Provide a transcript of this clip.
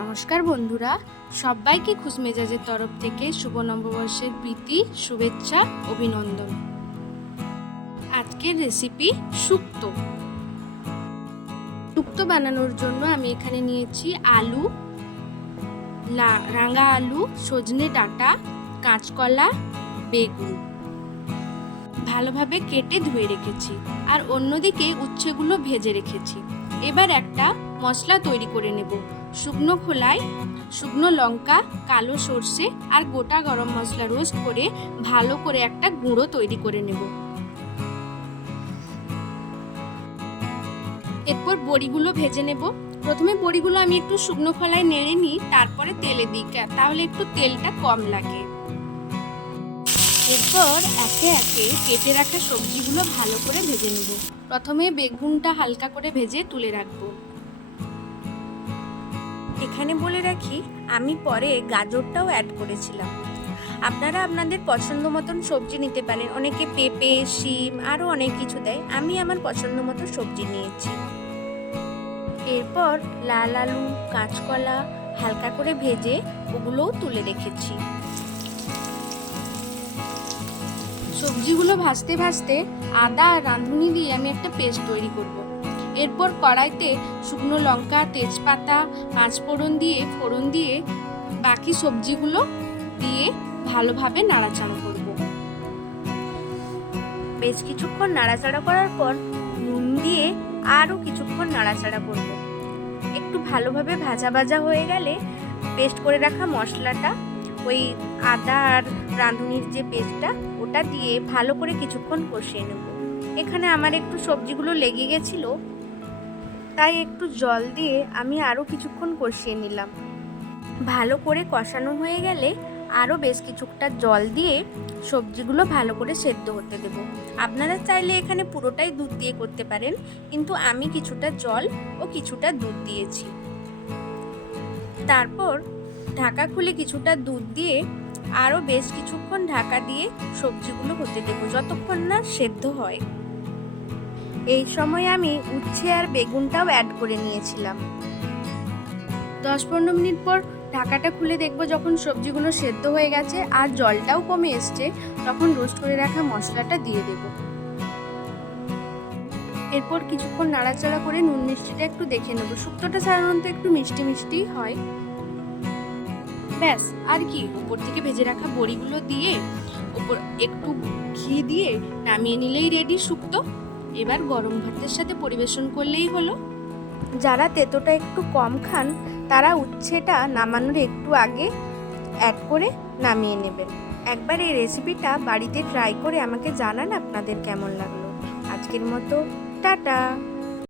নমস্কার বন্ধুরা, সবাইকে খুশমেজাজের তরফ থেকে শুভ নববর্ষের প্রীতি, শুভেচ্ছা, অভিনন্দন। আজকের রেসিপি শুক্তো। শুক্তো বানানোর জন্য আমি এখানে নিয়েছি আলু, রাঙা আলু, সজনে ডাঁটা, কাঁচকলা, বেগুন ভালোভাবে কেটে ধুয়ে রেখেছি। আর অন্যদিকে উচ্ছেগুলো ভেজে রেখেছি। এবার একটা মশলা তৈরি করে নেব। শুকনো খোলায় শুকনো লঙ্কা, কালো সর্ষে আর গোটা গরম মশলা রোস্ট করে ভালো করে একটা গুঁড়ো তৈরি করে নেব। এরপর বড়িগুলো ভেজে নেব। প্রথমে বড়িগুলো আমি একটু শুকনো খোলায় নেড়ে নিই, তারপরে তেলে দিই, তাহলে একটু তেলটা কম লাগে। এরপর একে একে কেটে রাখা সবজিগুলো ভালো করে ভেজে নেব। প্রথমে বেগুনটা হালকা করে ভেজে তুলে রাখবো। এখানে বলে রাখি, আমি পরে গাজরটাও অ্যাড করেছিলাম। আপনারা আপনাদের পছন্দ মতন সবজি নিতে পারেন। অনেকে পেঁপে, শিম আরও অনেক কিছু দেয়। আমি আমার পছন্দ মতো সবজি নিয়েছি। এরপর লাল আলু, কাঁচকলা হালকা করে ভেজে ওগুলোও তুলে রেখেছি। সবজিগুলো ভাজতে ভাজতে আদা আর রাঁধুনি দিয়ে আমি একটা পেস্ট তৈরি করব। এরপর কড়াইতে শুকনো লঙ্কা, তেজপাতা, পাঁচফোড়ন দিয়ে বাকি সবজিগুলো দিয়ে ভালোভাবে নাড়াচাড়া করব। বেশ কিছুক্ষণ নাড়াচাড়া করার পর নুন দিয়ে আরও কিছুক্ষণ নাড়াচাড়া করব। একটু ভালোভাবে ভাজা ভাজা হয়ে গেলে পেস্ট করে রাখা মশলাটা, ওই আদা আর রাঁধুনির যে পেস্টটা, ওটা দিয়ে ভালো করে কিছুক্ষণ কষিয়ে নেব। এখানে আমার একটু সবজিগুলো লেগে গেছিলো, তাই একটু জল দিয়ে আমি আরও কিছুক্ষণ কষিয়ে নিলাম। ভালো করে কষানো হয়ে গেলে আরও বেশ কিছুটা জল দিয়ে সবজিগুলো ভালো করে সেদ্ধ হতে দেব। আপনারা চাইলে এখানে পুরোটাই দুধ দিয়ে করতে পারেন, কিন্তু আমি কিছুটা জল ও কিছুটা দুধ দিয়েছি। তারপর ঢাকা খুলে কিছুটা দুধ দিয়ে আরও বেশ কিছুক্ষণ ঢাকা দিয়ে সবজিগুলো হতে দেব, যতক্ষণ না সেদ্ধ হয়। এই সময় আমি উচ্ছে আর বেগুনটাও অ্যাড করে নিয়েছিলাম। 10-15 মিনিট পর ঢাকাটা খুলে দেখব, যখন সবজিগুলো সেদ্ধ হয়ে গেছে আর জলটাও কমে এসছে, তখন রোস্ট করে রাখা মশলাটা দিয়ে দেব। এরপর কিছুক্ষণ নাড়াচাড়া করে নুন মিষ্টিটা একটু দেখে নেব। শুক্তোটা সাধারণত একটু মিষ্টি মিষ্টি হয়। ব্যাস, আর কি, উপর থেকে ভেজে রাখা বড়িগুলো দিয়ে উপর একটু ঘি দিয়ে নামিয়ে নিলেই রেডি শুক্তো। এবার গরম ভাতের সাথে পরিবেশন করলেই হলো। যারা তেতোটা একটু কম খান, তারা উচ্ছেটা নামানোর একটু আগে অ্যাড করে নামিয়ে নেবেন। একবার এই রেসিপিটা বাড়িতে ট্রাই করে আমাকে জানান আপনাদের কেমন লাগলো। আজকের মতো টাটা।